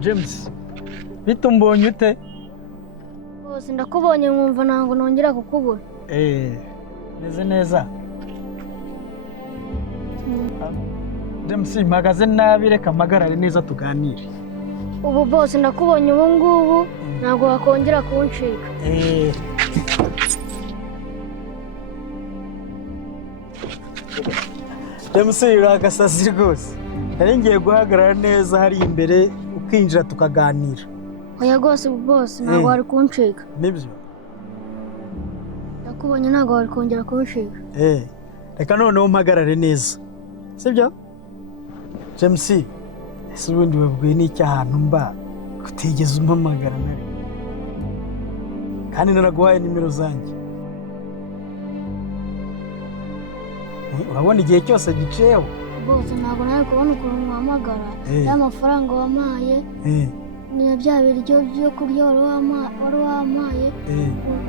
James, bitumbonye ute? Bose ndakubonye nkumva ntabwo nongera kukubura. Meze neza. James, mpagaze nabi reka mpagarare neza tuganire. Ubu bose ndakubonye ubu ngubu ntabwo wakongera kuncika. James, uragasazi rwose. Nari ngiye guhagarara neza hari imbere ukinjira tukaganira. Oya rwose ubu bose ntabwo wari kuncika. Nibyo? Ndakubonye ntabwo wari kongera kuncika. Reka noneho mpagarare neza. Sibyo? James, ese ubundi wabwiye n'icyo ahantu mba kutigeze umpamagara nari. Kandi naraguhaye nimero zanjye. Urabona igihe cyose giciyeho. Bose ntabwo nawe kubona ukuntu muhamagara. Ya mafaranga wampaye. Ni bya biryo byo kurya wari wampaye.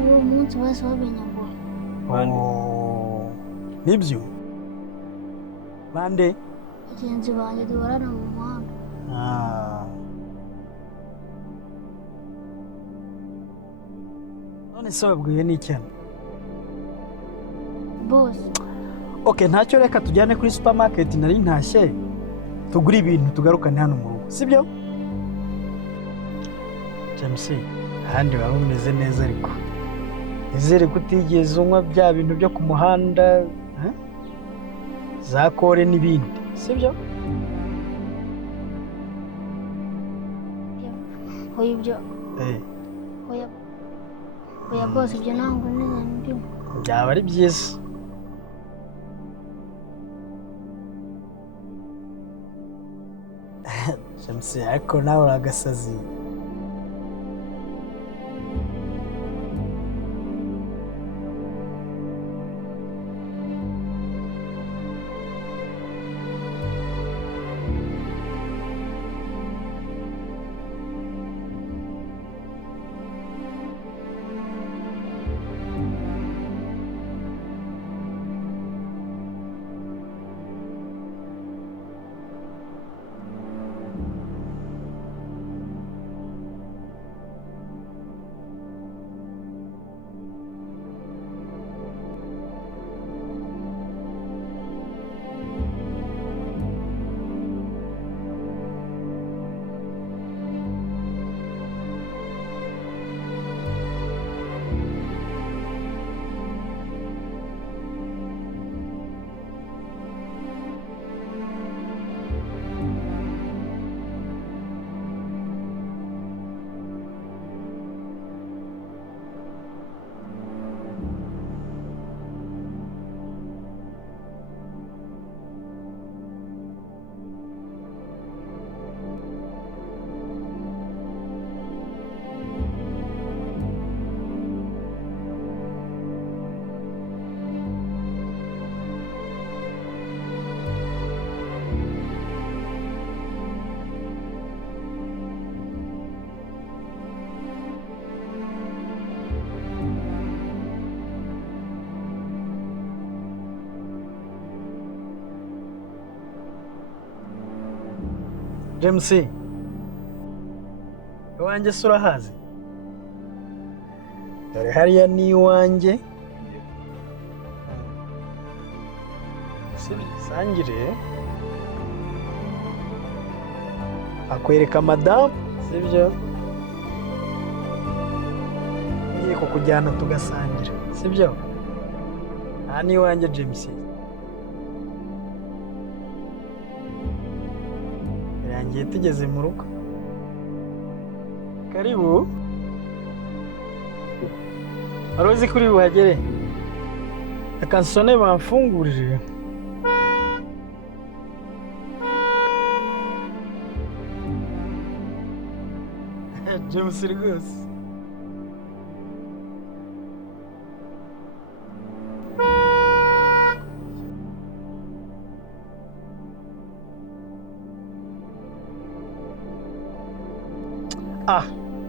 Uwo munsi bose bamenya ngo. Nibyo? Bande? Bagenzi banjye duhorana mu muhanda. None se wabwiye n'icyana? Bose. Okay, ntacyo reka tujyane kuri supermarket nari ntashye. Tugura ibintu tugarukane hano mu rugo. Sibyo? James, ahandi waba umeze neza ariko. Izere kutigeze unywa bya bintu byo ku muhanda, za kore n'ibindi. Sibyo? Oya ibyo. Oya bose ibyo ntabwo nibyo. Byaba ari byiza. James, ariko nawe uragasazi. James, iwanjye se urahazi? Dore hariya ni iwanjye. Sangire akwereka madamu, sibyo? Ngiye kukujyana tugasangira, sibyo? Aha ni iwanjye James. Ngiye tugeze mu rugo. Karibu. Arozi kuri buhagere. Akansone bamfungurije. James rwose.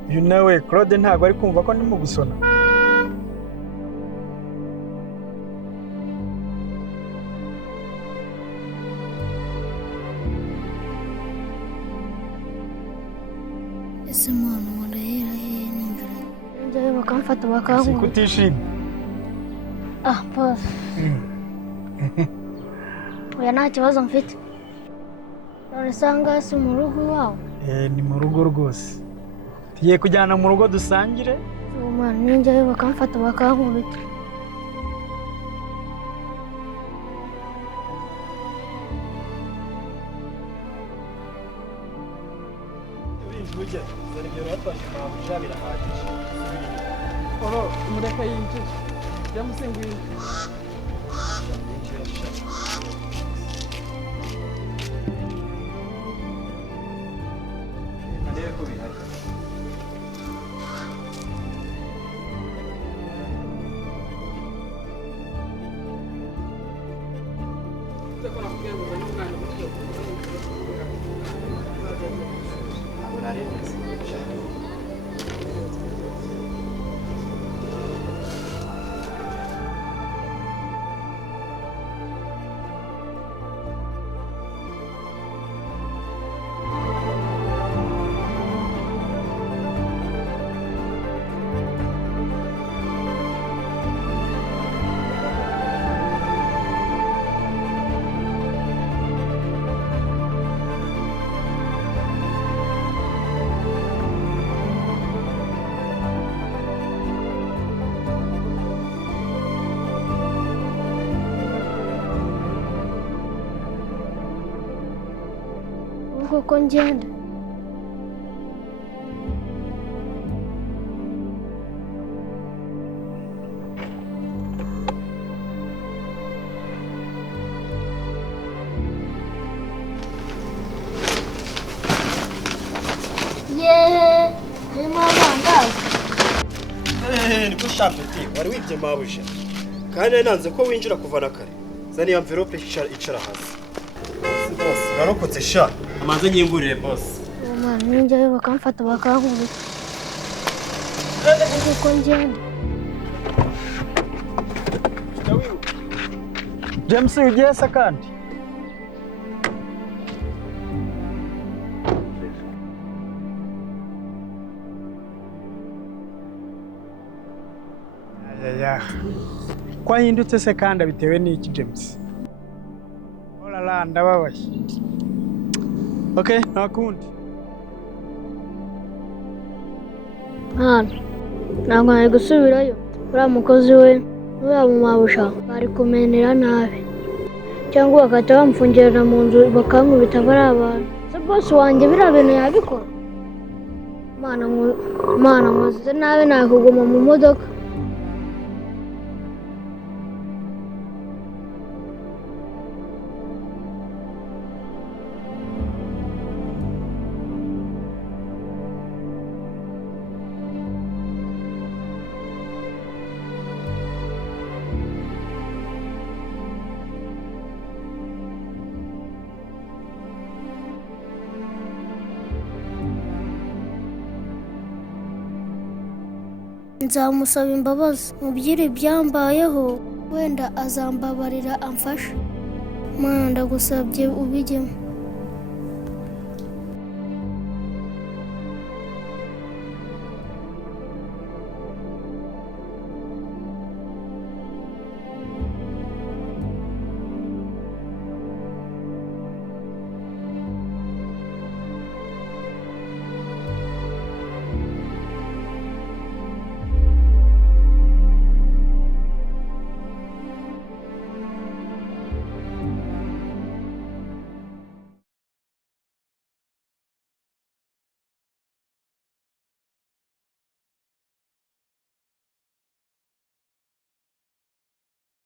uyu nawe Claude ntabwo ari kumva ko ndimo gusona. Ese mwana warahera n'injira. Njye bakamfata bakankubita. Sikutishimye. Boss. Oya nta kibazo mfite. None sanga si mu rugo iwawe? Ni mu rugo rwose. Tugiye kujyana mu rugo dusangire. Mwana ninjye bakamfata bakankubita. Bugiye, zarigero batashye mabuja birahagije. Mureka yinjira. Yamusenguye. Ndebe ko bihari. Koko ngenda. Harimo amandazi. Niko shapeti wari wibye mabuja kandi nanze ko winjira kuva na kare. Zani envelope icara hasi. Boss narokotse sha amanze nyingurire boss. Mwana ninjye bakamfata bakankubita. Koko ngenda. James ugiye se kandi? Kwa hindutse se kandi bitewe n'iki James? Olala ndababaye. Okay, nakundi. Ntabwo nari gusubirayo. Uriya mukozi we uriya mumabusha bari kumenera nabi. Cyangwa bagahita bamufungirana mu nzu bakankubita bari abantu. Se boss wanjye biriya bintu yabikora? Mana nkoze nabi nakuguma mu modoka. Nzamusaba imbabazi mubwire ibyambayeho wenda azambabarira amfashe. Mana ndagusabye ubijyemo.